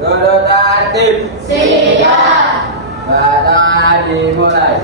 Duduk tertib. Siap. Pada dimulai.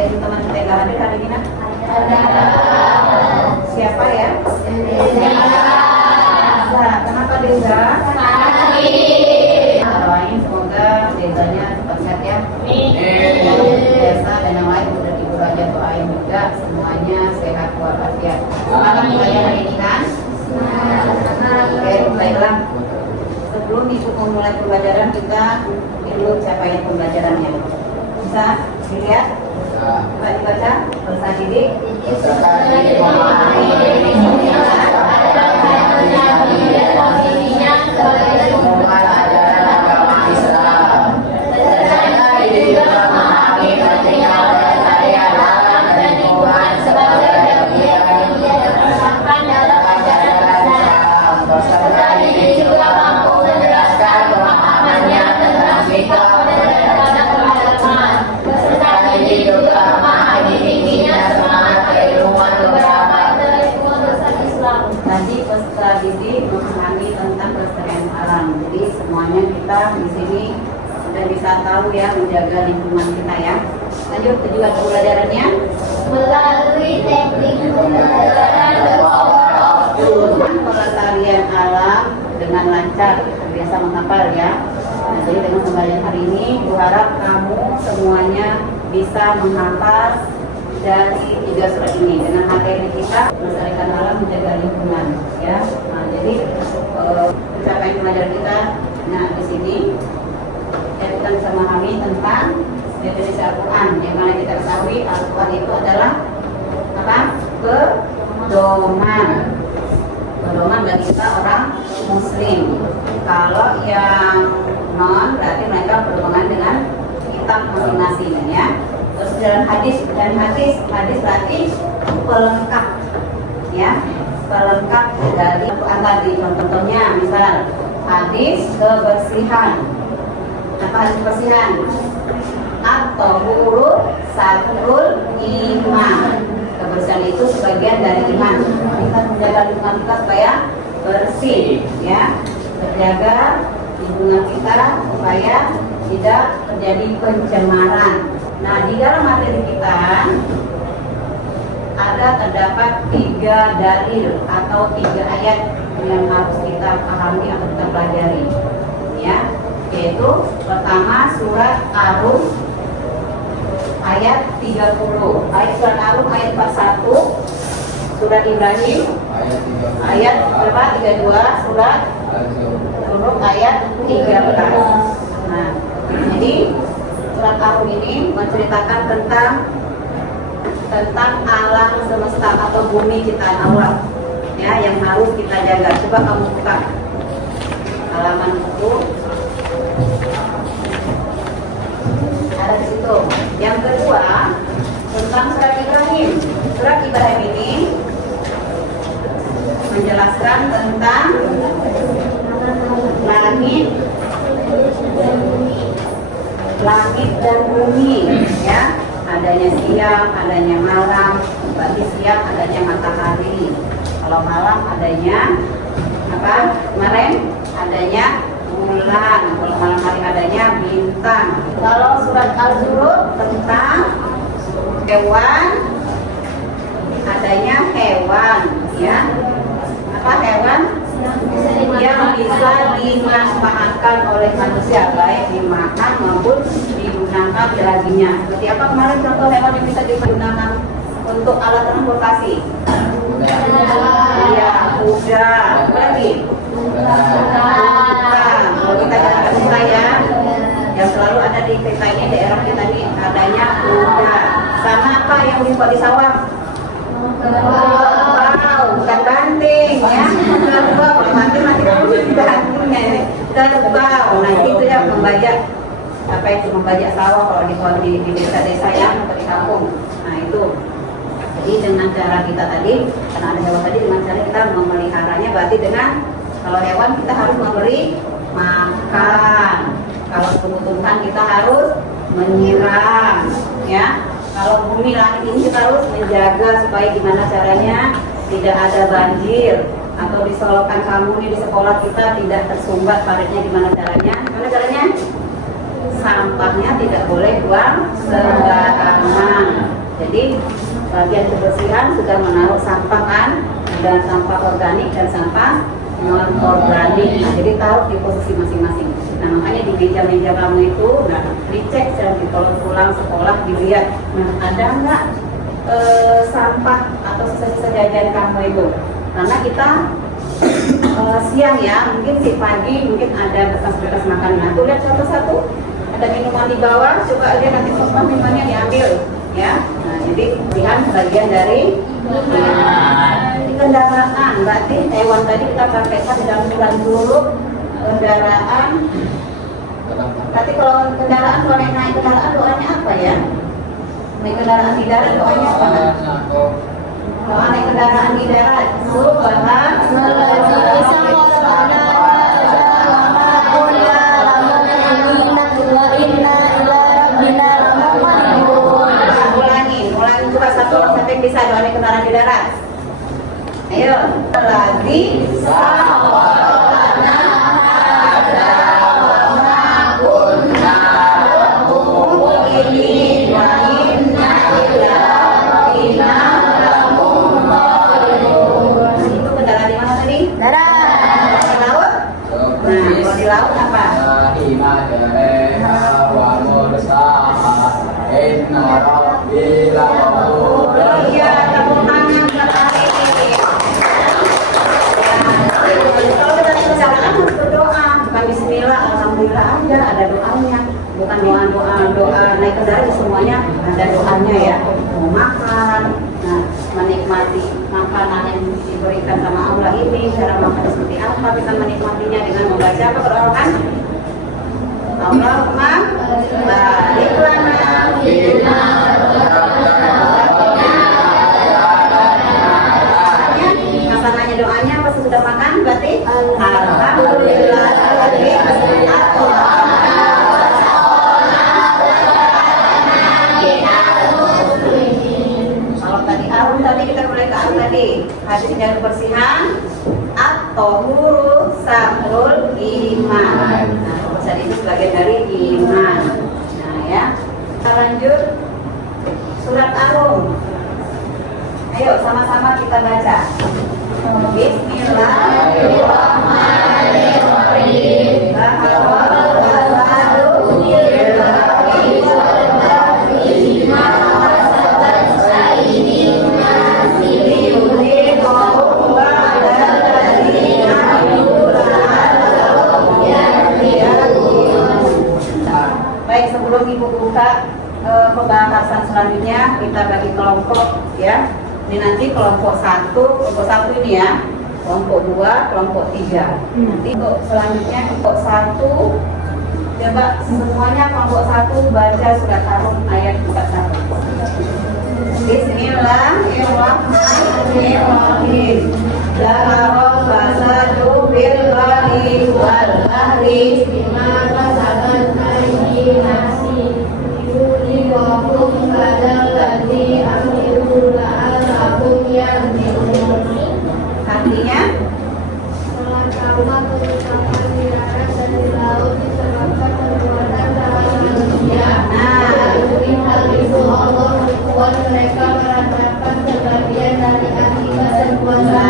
Teman kita yang hadir hari ini nak? Siapa ya? Deza. Kenapa Deza? Doain semoga Dezanya cepat sehat ya. Deza dan yang lain udah Ibu Raja doain juga semuanya sehat walafiat. Semangat belajar hari ini kan? Oke, baiklah. Sebelum Ibu memulai pembelajaran kita perlu capaian pembelajarannya. Bisa dilihat? Coba dibaca bersama Didik. Tadi peserta didik memahami tentang kelestarian alam. Jadi semuanya kita di sini sudah bisa tahu ya menjaga lingkungan kita ya. Lanjut tujuan pembelajarannya Melalui teknik pembelajaran pelestarian alam dengan lancar, biasa menghafal ya. Nah, jadi dengan pembelajaran hari ini, Bu harap kamu semuanya bisa menghafal dari 3 surat ini dengan materi kita melestarikan alam menjaga lingkungan ya. Nah, jadi pencapaian pelajaran kita nah di sini kita bisa memahami tentang definisi Al-Quran yang mana kita ketahui Al-Quran itu adalah apa? Pedoman bagi kita orang Muslim. Kalau yang non berarti mereka berhubungan dengan kitab masing-masing ya. Terus dalam hadis berarti pelengkap ya, pelengkap dari Al-Quran tadi. Contohnya misal hadis kebersihan. Apa hadis kebersihan? At-tahuru satrul iman. Kebersihan itu sebagian dari iman. Kita menjaga lingkungan kita supaya bersih ya, terjaga lingkungan kita supaya tidak terjadi pencemaran. Nah, di dalam materi kita terdapat 3 dalil atau 3 ayat yang harus kita pahami atau kita pelajari ya, yaitu pertama surat Ar-Rum ayat 30, surat Ar-Rum ayat 41, surat Ibrahim ayat berapa? 32, surat Ar-Rum ayat 13. Nah, jadi surat Ar-Rum ini menceritakan tentang alam semesta atau bumi ciptaan Allah ya, yang harus kita jaga. Coba kamu buka halaman buku, ada di situ. Yang kedua tentang surat Ibrahim. Surat Ibrahim ini menjelaskan tentang langit dan bumi ya, adanya siang, adanya malam. Bagi siang adanya matahari, kalau malam adanya apa? Kemarin adanya bulan, kalau malam hari adanya bintang. Kalau surat Al-Zukhruf tentang hewan, adanya hewan ya. Apa hewan? Yang bisa dimanfaatkan oleh manusia, baik dimakan maupun digunakan dagingnya. Seperti apa kemarin contoh hewan yang bisa digunakan untuk alat transportasi? Iya, kuda. Apa lagi? Kalau kita jalan kuda ya, yang selalu ada di kita ini daerah kita ini adanya kuda. Sama apa yang dibuat di sawah? Kerbau, bukan banting ya. Kerbau, banting nanti kamu bantingnya ini. Kerbau, nah itu ya membajak apa itu membajak sawah kalau di desa-desa ya atau di kampung. Nah itu. Jadi dengan cara kita tadi, karena ada hewan tadi, dengan cara kita memeliharanya berarti dengan kalau hewan kita harus memberi makan. Kalau tumbuh-tumbuhan kita harus menyiram, ya. Kalau bumi langit ini kita harus menjaga supaya gimana caranya tidak ada banjir atau disolokan kamu nih di sekolah kita tidak tersumbat paritnya gimana caranya? Gimana caranya? Sampahnya tidak boleh buang sembarangan. Jadi bagian kebersihan sudah menaruh sampah kan, dan sampah organik dan sampah non organik. Nah, jadi taruh di posisi masing-masing. Nah, makanya di meja-meja kamu itu, nah, dicek kalau pulang sekolah dilihat, nah ada nggak sampah atau sisa-sisa jajan kamu itu? Karena kita siang ya, mungkin si pagi mungkin ada bekas-bekas makanan. Nah, tuh lihat satu-satu, ada minuman di bawah, coba lihat nanti semua minumannya diambil, ya. Nah, jadi lihat bagian dari di kendaraan, berarti hewan tadi kita praktekkan dalam bulan dulu kendaraan. Tapi kalau kendaraan, kalau naik kendaraan doanya apa ya? Naik kendaraan di darat doanya apa? Doa naik kendaraan di darat, ulangi coba satu sampai bisa doa naik kendaraan di darat. Ayo lagi laut apa? Iya, kamu tangan sekali. Kalau kita naik kendaraan harus berdoa, bukan bismillah, alhamdulillah aja, ada doanya. Bukan doa naik kendaraan semuanya ada doanya ya. Mau makan, nah menikmati makanan yang diberikan sama Allah ini, cara makan seperti apa, kita menikmatinya dengan membaca apa berdoa. Allahumma barik lana fima makanannya doanya pas sudah makan berarti alhamdulillah. Kalau tadi kita mulai ke arus tadi hadisnya kebersihan atau huruf sahrul iman. Nah, kebersihan itu sebagian dari iman. Nah ya, kita lanjut surat Ar-Rum. Ayo sama-sama kita baca. Bismillahirrahmanirrahim. Baik, sebelum Ibu buka pembahasan selanjutnya, kita bagi kelompok ya. Ini nanti kelompok satu ini ya, kelompok 2, kelompok 3. Nanti untuk selanjutnya kelompok 1, coba semuanya kelompok 1 baca surat Ar-Rum ayat 41. Bismillahirrahmanirrahim. Zaharal fasadu bil barri wal bahri bima kasabat aydin nasi yudhiqum badal ladzi amilu la'allakum yarji'un. Artinya sama terutama di darat dan di laut disebabkan perbuatan salah manusia. Nah, hal itu Allah membuat mereka merasakan sebagian dari akibat dan kuasa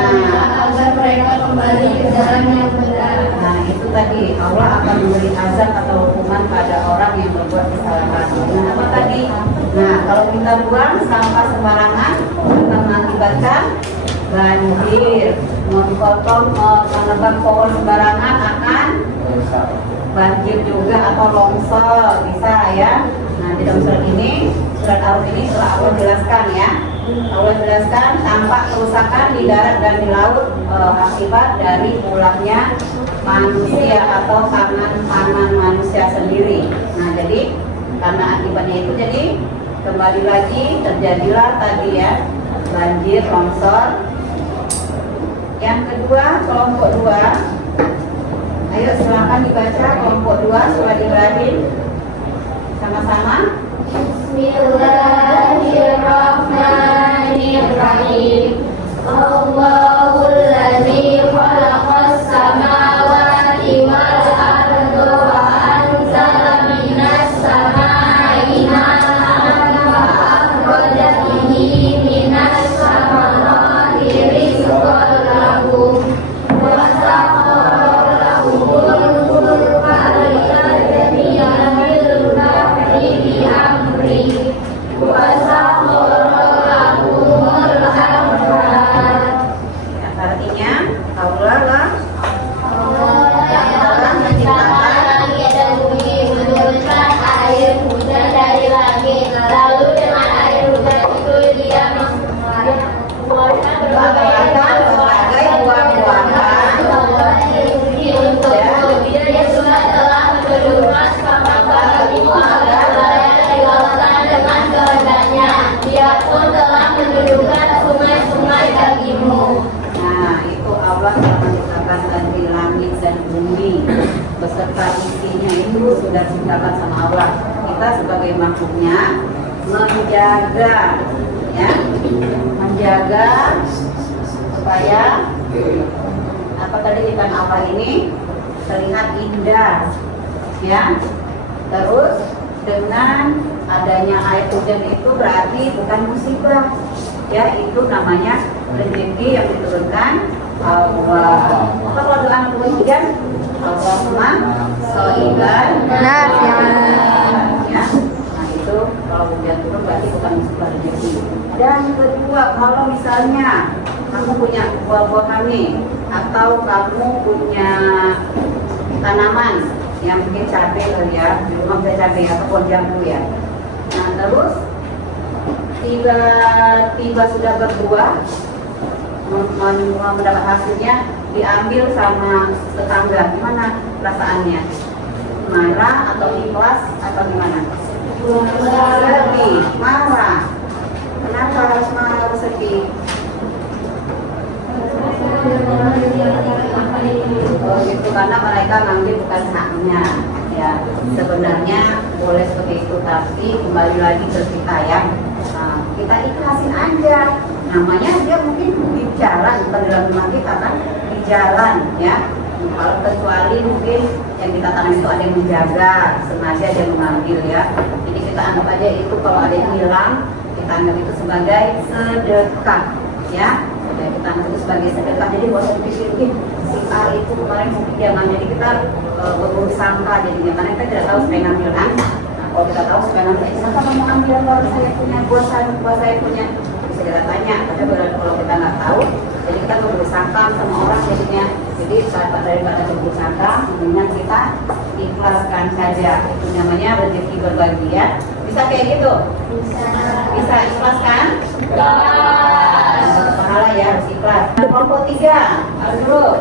agar mereka kembali ke jalan yang benar. Nah, itu tadi Allah akan memberi azab atau hukuman pada orang yang berbuat kesalahan. Nah, apa tadi? Nah, kalau kita buang sampah sembarangan akan mengakibatkan banjir, memotong menebang pohon sembarangan akan banjir juga atau longsor bisa ya. Nah, di dalam surat ini surat Ar-Rum ini telah Allah jelaskan ya. Allah jelaskan tampak kerusakan di darat dan di laut akibat dari ulahnya manusia atau tangan manusia sendiri. Nah, jadi karena akibatnya itu jadi kembali lagi terjadilah tadi ya banjir, longsor. Yang kedua, kelompok 2. Ayo silakan dibaca kelompok 2 surat Ibrahim sama-sama. Bismillahirrahmanirrahim. Allahul ladzi khalaqas samawati wal arda wa anzala minas samai ma'an wa akhraja bihi minas samarati rizqan lakum wa sakhkhara lakumul fulka litajriya fil bahri bi amri wa sakhkhara lakumul anhar. Artinya Allah lah Allah menciptakan langit dan bumi, menurunkan air hujan dari langit, lalu dengan air hujan itu dia mengeluarkan berbagai buah-buahan untukmu. Dia juga telah menurunkan kapal itu agar layak di lautan dengan kehendaknya. Dia pun telah menurunkan sungai-sungai bagimu. Nah, itu Allah telah menciptakan dari langit dan bumi beserta isinya itu sudah diciptakan sama Allah. Kita sebagai makhluknya menjaga supaya apa tadi ikan apa ini terlihat indah ya. Terus dengan adanya air hujan itu berarti bukan musibah ya, itu namanya rezeki yang diturunkan Allah. Apa kalau doa turun hujan? Allahumma sholiban ya. Nah itu kalau hujan turun berarti bukan musibah, rezeki. Dan kedua, kalau misalnya kamu punya buah-buahan nih, atau kamu punya tanaman yang mungkin cabai kali ya, di rumah bisa cabai atau pohon jambu ya. Nah terus tiba-tiba sudah berbuah, mendapat hasilnya, diambil sama tetangga, gimana perasaannya? Marah atau ikhlas atau gimana? Sedih, marah. Kenapa harus marah, harus sedih? Oh gitu, karena mereka ngambil bukan haknya ya. Sebenarnya boleh seperti itu, tapi kembali lagi ke kita ya. Nah, kita ikhlasin aja. Namanya dia mungkin di jalan, bukan dalam rumah kita kan, di jalan ya. Kalau kecuali mungkin yang kita tanam itu ada yang menjaga, sengaja ada yang mengambil ya. Jadi kita anggap aja itu kalau ada yang hilang, kita anggap itu sebagai sedekah ya. Kita anggap itu sebagai sedekah. Jadi nggak usah dipikir-pikir si A itu kemarin mungkin jangan, jadi kita berburuk sangka jadinya, karena kita tidak tahu supaya ngambil kan. Nah kalau kita tahu supaya ngambil, kenapa kamu ambil kalau saya punya, buat saya punya, bisa kita tanya. Tapi kalau kita nggak tahu, jadi kita berburuk sangka sama orang jadinya. Jadi daripada berburuk sangka, mendingan kita ikhlaskan saja. Itu namanya rezeki berbagi ya. Bisa kayak gitu? Bisa ikhlaskan? Pahala ya, harus ikhlas. Kelompok 3, harus dulu.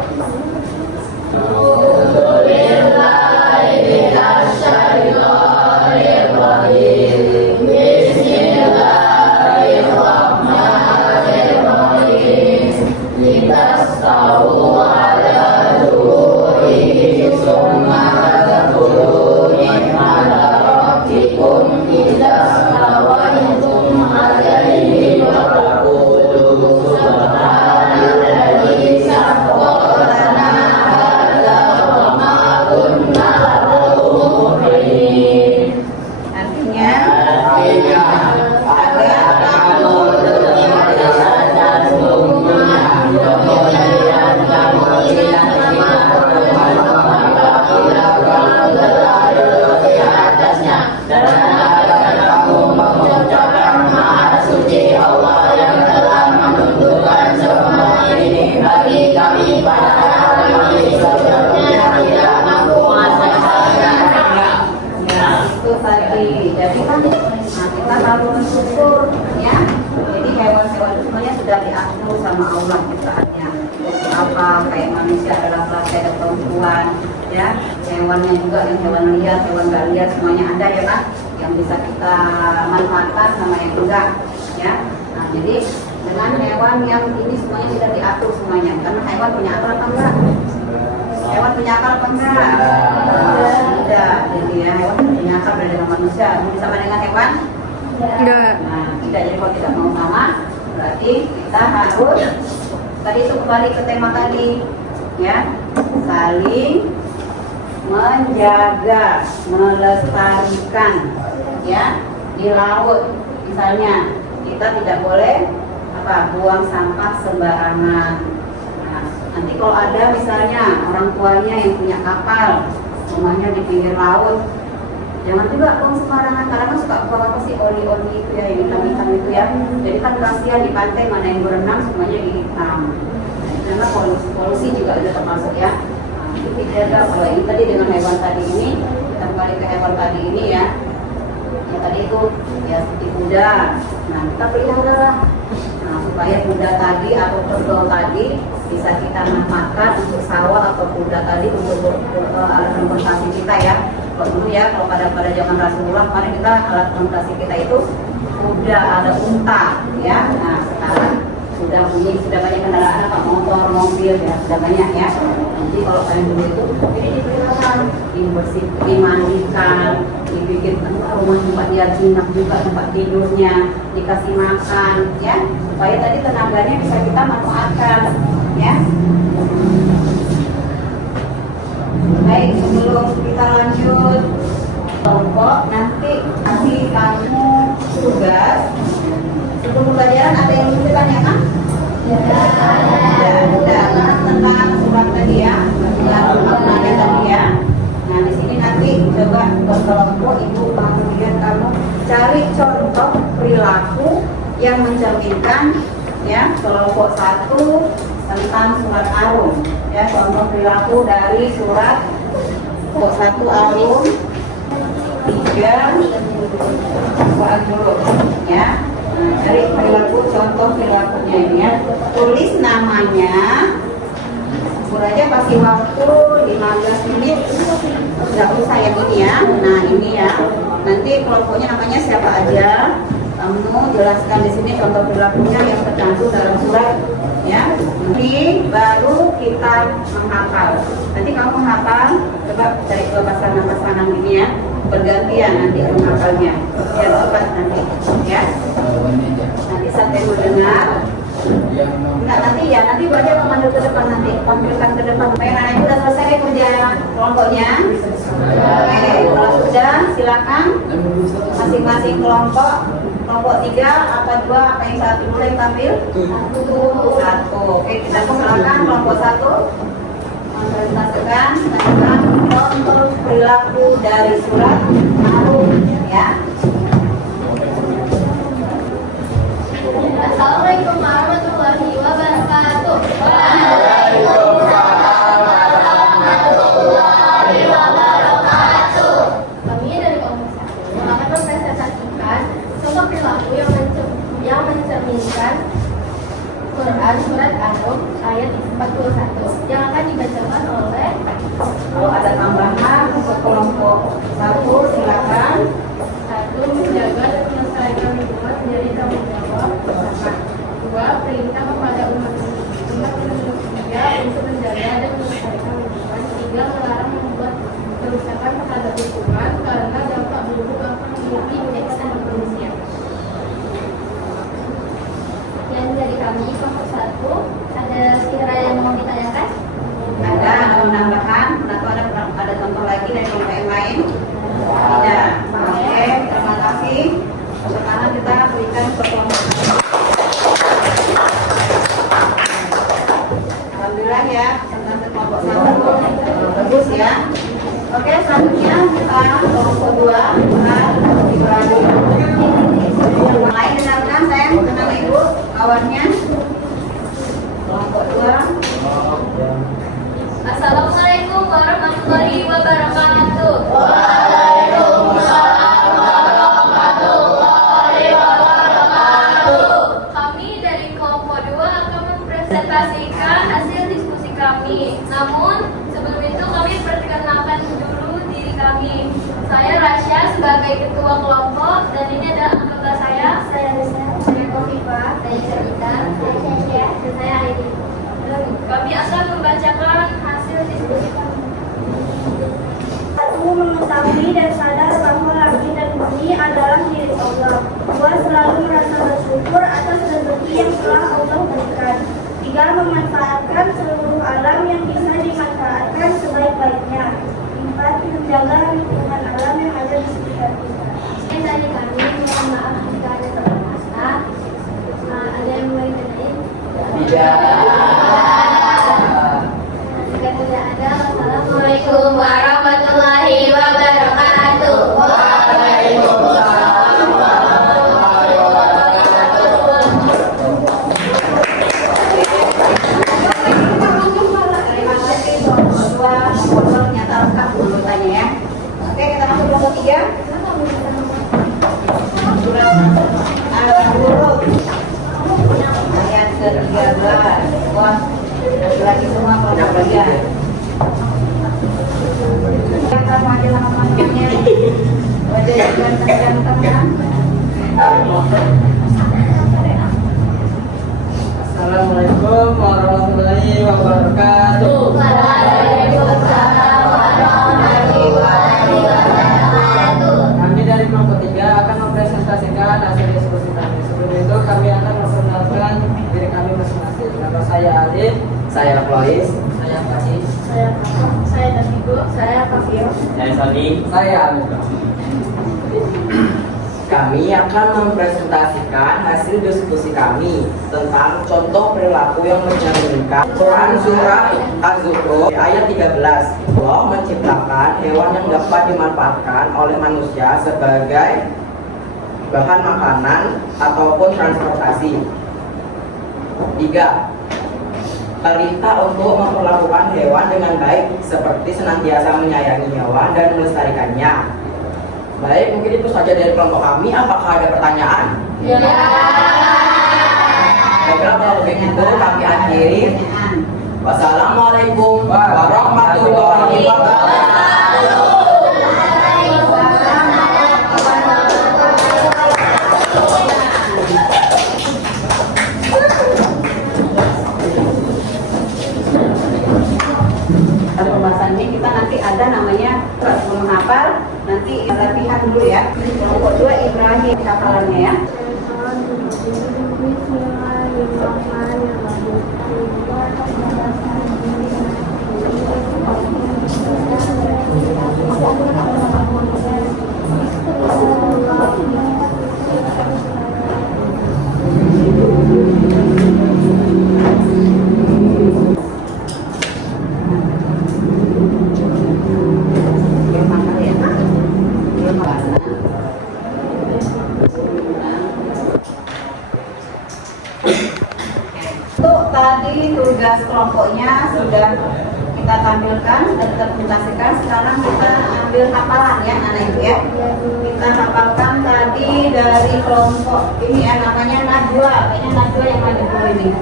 kita selalu bersyukur ya. Jadi hewan-hewan itu semuanya sudah diatur sama Allah ciptaannya. Untuk apa kayak manusia adalah laki dan perempuan ya. Hewannya juga yang hewan liar, hewan gak liar semuanya ada ya Pak. Yang bisa kita manfaatkan sama yang enggak ya. Nah jadi dengan hewan yang ini semuanya sudah diatur semuanya. Karena hewan punya akal apa enggak? Hewan punya akal apa enggak? Tidak. Jadi ya hewan punya akal beda dengan manusia. Mau sama dengan hewan? Enggak. Nah tidak. Jadi kalau tidak mau sama berarti kita harus tadi itu kembali ke tema tadi ya, saling menjaga, melestarikan ya di laut. Misalnya kita tidak boleh buang sampah sembarangan. Nah, nanti kalau ada misalnya orang tuanya yang punya kapal, rumahnya di pinggir laut, jangan juga buang sembarangan. Karena kan suka buang apa sih, oli-oli itu ya, yang hitam-hitam itu ya. Jadi kan kasihan di pantai, mana yang berenang semuanya dihitam. Karena polusi juga ada termasuk ya. Nah, itu dijaga. Kalau ini tadi dengan hewan tadi ini, kita kembali ke hewan tadi ini ya. Yang tadi itu ya seperti kuda. Nah kita pelihara lah. Nah supaya kuda tadi atau kerbau tadi bisa kita manfaatkan untuk sawah atau kuda tadi untuk alat transportasi kita ya. Kalau dulu ya, kalau pada zaman Rasulullah kemarin kita alat transportasi kita itu kuda, ada unta ya. Nah sekarang sudah banyak kendaraan apa, motor, mobil ya, sudah banyak ya. Nanti kalau kalian dulu itu ini dipelihara, dibersihkan, dimandikan, dibikin rumah tempat dia jinak juga, tempat tidurnya, dikasih makan ya, supaya tadi tenaganya bisa kita manfaatkan ya. Baik, sebelum kita lanjut kelompok, nanti kasih kamu tugas sebelum pelajaran. Ada yang mau ditanyakan? Udah tentang surat tadi ya, maknanya tadi ya. Nah di sini nanti coba kelompok ibu kemudian kamu cari contoh perilaku yang mencerminkan ya kelompok 1 tentang surat Ar-Rum ya, contoh perilaku dari surat kelompok 1 Ar-Rum 3 Al-Juruf ya. Nah, cari perilaku, contoh perilakunya ini ya. Tulis namanya, ukur aja kasih waktu 15 menit. Nggak usah yang ini ya. Nah ini ya. Nanti kelompoknya namanya siapa aja. Kamu jelaskan di sini contoh perilakunya yang tercantum dalam surat ya. Nanti baru kita menghafal. Nanti kamu menghafal, coba cari ke pasangan-pasangan ini ya. Bergantian nanti menghafalnya. Biar cepat nanti ya. Nanti sampai mendengar. Enggak nanti ya, nanti baca pemandu ke depan, nanti tampilkan ke depan. Baik, anak ibu sudah selesai kerja kelompoknya. Oke, kalau sudah silakan masing-masing kelompok 3 apa 2 apa yang 1 dulu yang tampil? 1. Oke, kita silakan kelompok 1 mempresentasikan tentang contoh perilaku dari surat Ar-Rum ya. Assalamualaikum warahmatullahi wabarakatuh. Kami dari kelompok 1 akan mempresentasikan contoh perilaku yang mencerminkan Quran surat Ar-Rum ayat 41 yang akan dibacakan oleh. Kalau ada tambahan untuk kelompok 1 silakan. 1. Menjaga dan melestarikan lingkungan menjadi tanggung jawab bersama. 2. Perintah kepada umat manusia untuk menjaga dan melestarikan lingkungan. 3. Melarang membuat kerusakan terhadap lingkungan karena dampak buruk akan memiliki kesan manusia. Dan dari kami kelompok 1 ada sekiranya yang mau ditanyakan? Ada sebagai ketua kelompok dan ini adalah anggota saya Lisa, saya Kofifa, saya Sarita, saya Syasya, dan saya Aidi. Kami akan membacakan hasil diskusi kami. Satu, mengetahui dan sadar bahwa langit dan bumi adalah milik Allah. Dua, selalu merasa bersyukur atas rezeki yang telah Allah berikan. Tiga, memanfaatkan seluruh alam yang bisa dimanfaatkan sebaik-baiknya. Empat, menjaga lingkungan alam yang ada di sekitar kita. Dari kami, mohon maaf jika ada salah kata. Ada yang mau ditanyain? Tidak. Jika tidak ada, wassalamualaikum warahmatullahi wabarakatuh. Waalaikumsalam warahmatullahi wabarakatuh. Terima kasih kelompok 2, kelompok 2 ternyata lengkap urutannya ya. Oke, kita masuk kelompok 3. Surat Al-Huruf ayat ke-13. Wah, lagi semua kelompok 3. Kita majalah namanya. Wajah yang tengah. Assalamualaikum warahmatullahi wabarakatuh. Waalaikumsalam warahmatullahi wabarakatuh. Kami dari kelompok 3 akan mempresentasikan hasil diskusi kami. Sebelum itu kami akan memperkenalkan diri kami masing-masing. Nama saya Adit, saya Flois, saya Fadi, Saya Davigo, saya Kafio. saya Sadi, saya Amir. Kami akan mempresentasikan hasil diskusi kami tentang contoh perilaku yang mencerminkan Quran Surah Az-Zukhruf ayat 13. Allah menciptakan hewan yang dapat dimanfaatkan oleh manusia sebagai bahan makanan ataupun transportasi. 3. Perintah untuk memperlakukan hewan dengan baik seperti senantiasa menyayangi hewan dan melestarikannya. Baik, mungkin itu saja dari kelompok kami. Apakah ada pertanyaan? Ya. Baiklah, kalau begitu kami akhiri. Wassalamualaikum warahmatullahi wabarakatuh. Pada pembahasan ini kita nanti ada namanya menghafal, nanti latihan dulu ya. Kelompok 2 Ibrahim hafalannya ya. Untuk tadi tugas kelompoknya sudah kita tampilkan dan terpresentasikan. Sekarang kita ambil hafalan ya anak ibu ya. Kita hafalkan tadi dari kelompok ini ya, namanya Najwa. Kayaknya Najwa yang maju dulu ini.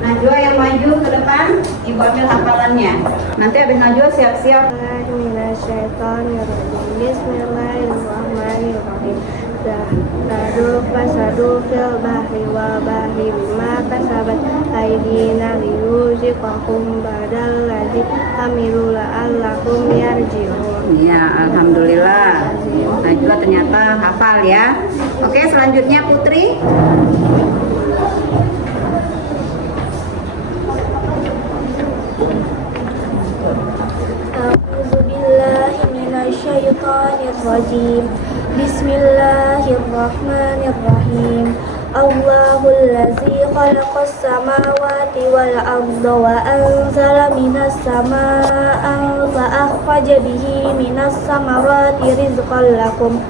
Najwa yang maju ke depan, ibu ambil hafalannya. Nanti habis Najwa siap-siap. Bismillahirrahmanirrahim. Zahadu fasadu fil bahri wal bahri bima kasabat aydina liyuziqakum badal ladzi amilu la'allakum yarji'un. Ya, alhamdulillah. Najwa ternyata hafal ya. Oke, selanjutnya Putri. A'udzubillahi minasyaitonirrajim. Bismillahirrahmanirrahim. Allahul ladzi khalaqas samawati wal arda wa anzala minas samaa'i fa akhraja bihi minas samarati rizqan lakum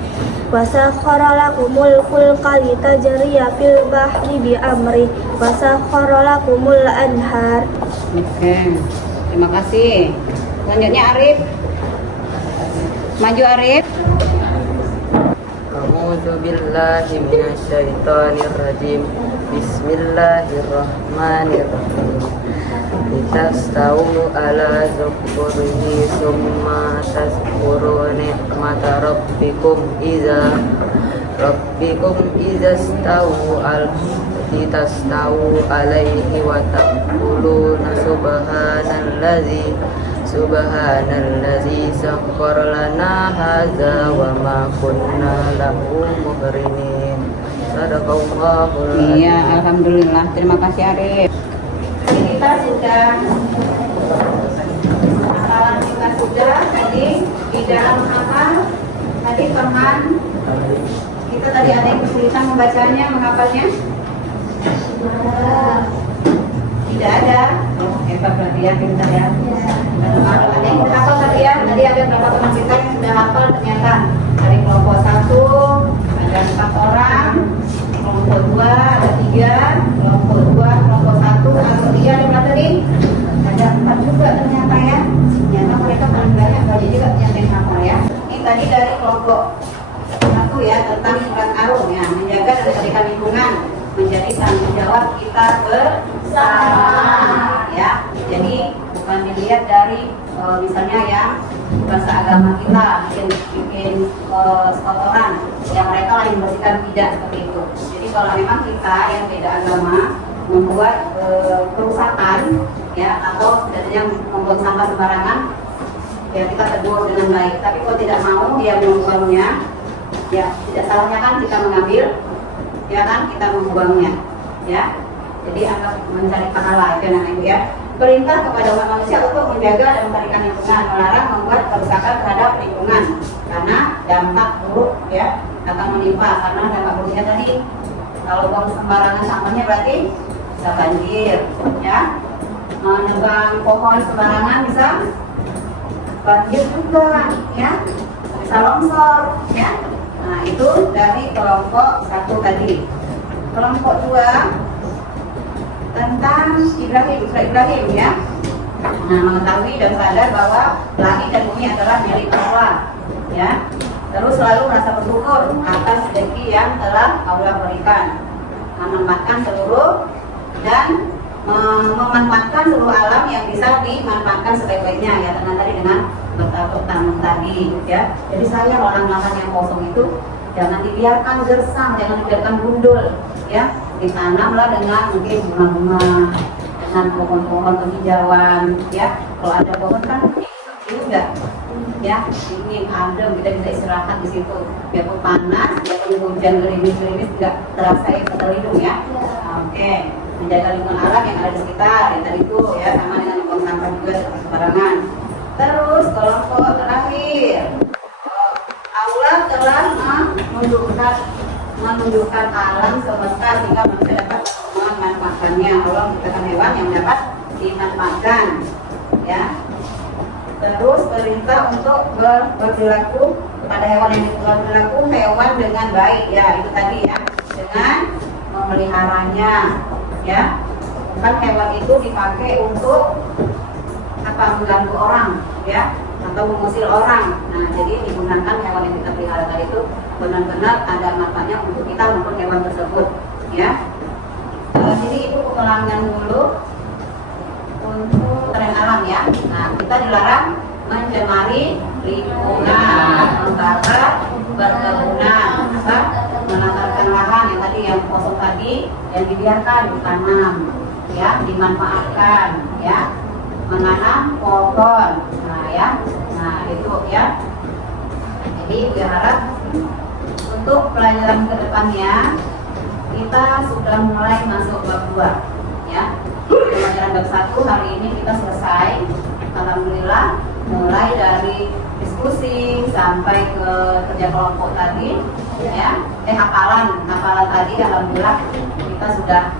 wa sakhkhara lakumul fulka litajriya fil bahri bi amri wa sakhkhara lakumul anhar. Oke, terima kasih. Selanjutnya Arif. Maju Arif. A'udzubillahi minasyaitonirrajim. Bismillahirrahmanirrahim. litastawu ala zukurihi summa tazkuru ni'mata rabbikum idza stawu litastawu alaihi wa taquluna subhanallazi sakhkhara lana hadza wa ma kunna lahu muqrinin. Sadaqallahul azim. Iya, alhamdulillah. Terima kasih Arif. Kita sudah hafalan, kita sudah tadi di dalam hafal tadi teman kita tadi ada yang kesulitan membacanya, menghafalnya? Tidak ada. Oh, hebat berarti ya, pintar ya. Ada yang sudah hafal tadi ya? Tadi ada berapa teman kita yang sudah hafal ternyata dari kelompok 1 ada 4 orang, kelompok 2 ada 3, kelompok 2, kelompok 1, kelompok 3 ada berapa tadi? Ada 4 juga ternyata ya. Ternyata mereka paling banyak banyak juga yang hafal ya. Ini tadi dari kelompok 1 ya, tentang surat Ar-Rum ya, menjaga dan memberikan lingkungan menjadi tanggung jawab kita bersama ya. Jadi bukan dilihat dari misalnya ya bahasa agama kita bikin kotoran yang mereka lain bersihkan, tidak seperti itu. Jadi kalau memang kita yang beda agama membuat kerusakan ya atau yang membuat sampah sembarangan ya kita tegur dengan baik. Tapi kalau tidak mau dia membuangnya ya tidak salahnya kan kita mengambil ya kan kita membuangnya ya. Jadi anggap mencari pahala itu namanya ya. Perintah kepada umat manusia untuk menjaga dan melestarikan lingkungan, melarang membuat kerusakan terhadap lingkungan karena dampak buruk ya akan menimpa. Karena dampak buruknya tadi kalau buang sembarangan sampahnya berarti bisa banjir ya, menebang pohon sembarangan bisa banjir juga ya, bisa longsor ya. Nah itu dari kelompok 1 tadi. Kelompok 2 tentang Ibrahim ya. Nah, mengetahui dan sadar bahwa langit dan bumi adalah milik Allah ya. Terus selalu merasa bersyukur atas rezeki yang telah Allah berikan, memanfaatkan seluruh dan memanfaatkan seluruh alam yang bisa dimanfaatkan sebaik-baiknya ya, dengan bertanam tadi ya. Jadi saya lahan-lahan yang kosong itu jangan dibiarkan gersang, jangan dibiarkan gundul ya. Ditanamlah dengan mungkin bunga-bunga, dengan pohon-pohon penghijauan ya. Kalau ada pohon kan juga ya, dingin, adem, kita bisa istirahat di situ. Biarpun panas, biarpun hujan gerimis-gerimis tidak terasa ya, terlindung ya. Oke, menjaga lingkungan alam yang ada di sekitar yang tadi itu ya, sama dengan membuang sampah juga sembarangan. Terus kelompok terakhir, Allah telah menunjukkan alam semesta sehingga manusia dapat memanfaatkannya. Allah menciptakan hewan yang dapat dimanfaatkan ya. Terus perintah untuk berperilaku kepada hewan yang berperilaku hewan dengan baik ya, itu tadi ya, dengan memeliharanya ya. Bukan hewan itu dipakai untuk mengganggu orang ya, atau mengusir orang. Nah jadi digunakan hewan yang kita pelihara tadi itu benar-benar ada manfaatnya untuk kita maupun hewan tersebut ya. Jadi itu pengelangan dulu untuk tren alam ya. Nah kita dilarang mencemari lingkungan, membakar perkebunan, menatarkan lahan yang tadi yang kosong tadi yang dibiarkan ditanam ya, dimanfaatkan ya, menanam pohon. Nah ya, nah itu ya. Jadi berharap untuk pelajaran kedepannya kita sudah mulai masuk bab 2 ya. Pelajaran bab 1 hari ini kita selesai, alhamdulillah, mulai dari diskusi sampai ke kerja kelompok tadi ya. Hafalan tadi alhamdulillah kita sudah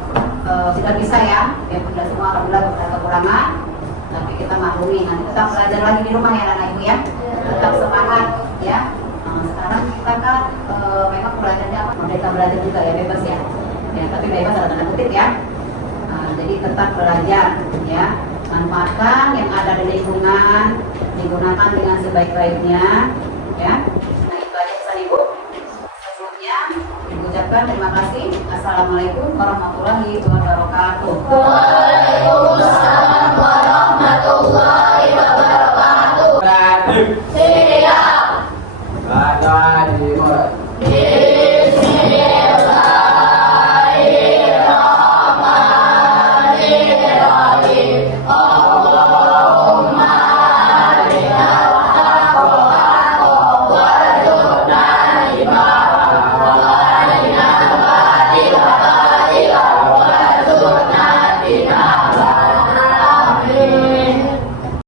bisa ya. Ya sudah semua alhamdulillah, beberapa kekurangan tapi kita maklumi. Nanti tetap belajar lagi di rumah ya anak ibu ya, tetap semangat ya. Sekarang kita kan memang belajarnya apa? Mereka belajar juga ya, bebas ya, tapi bebas ada tanda kutip ya. Jadi tetap belajar ya, manfaatkan yang ada di lingkungan, digunakan dengan sebaik-baiknya ya. Nah itu aja pesan ibu. Sebelumnya ibu ucapkan terima kasih. Assalamualaikum warahmatullahi wabarakatuh. Waalaikumsalam. warahmatullahi wabarakatuh.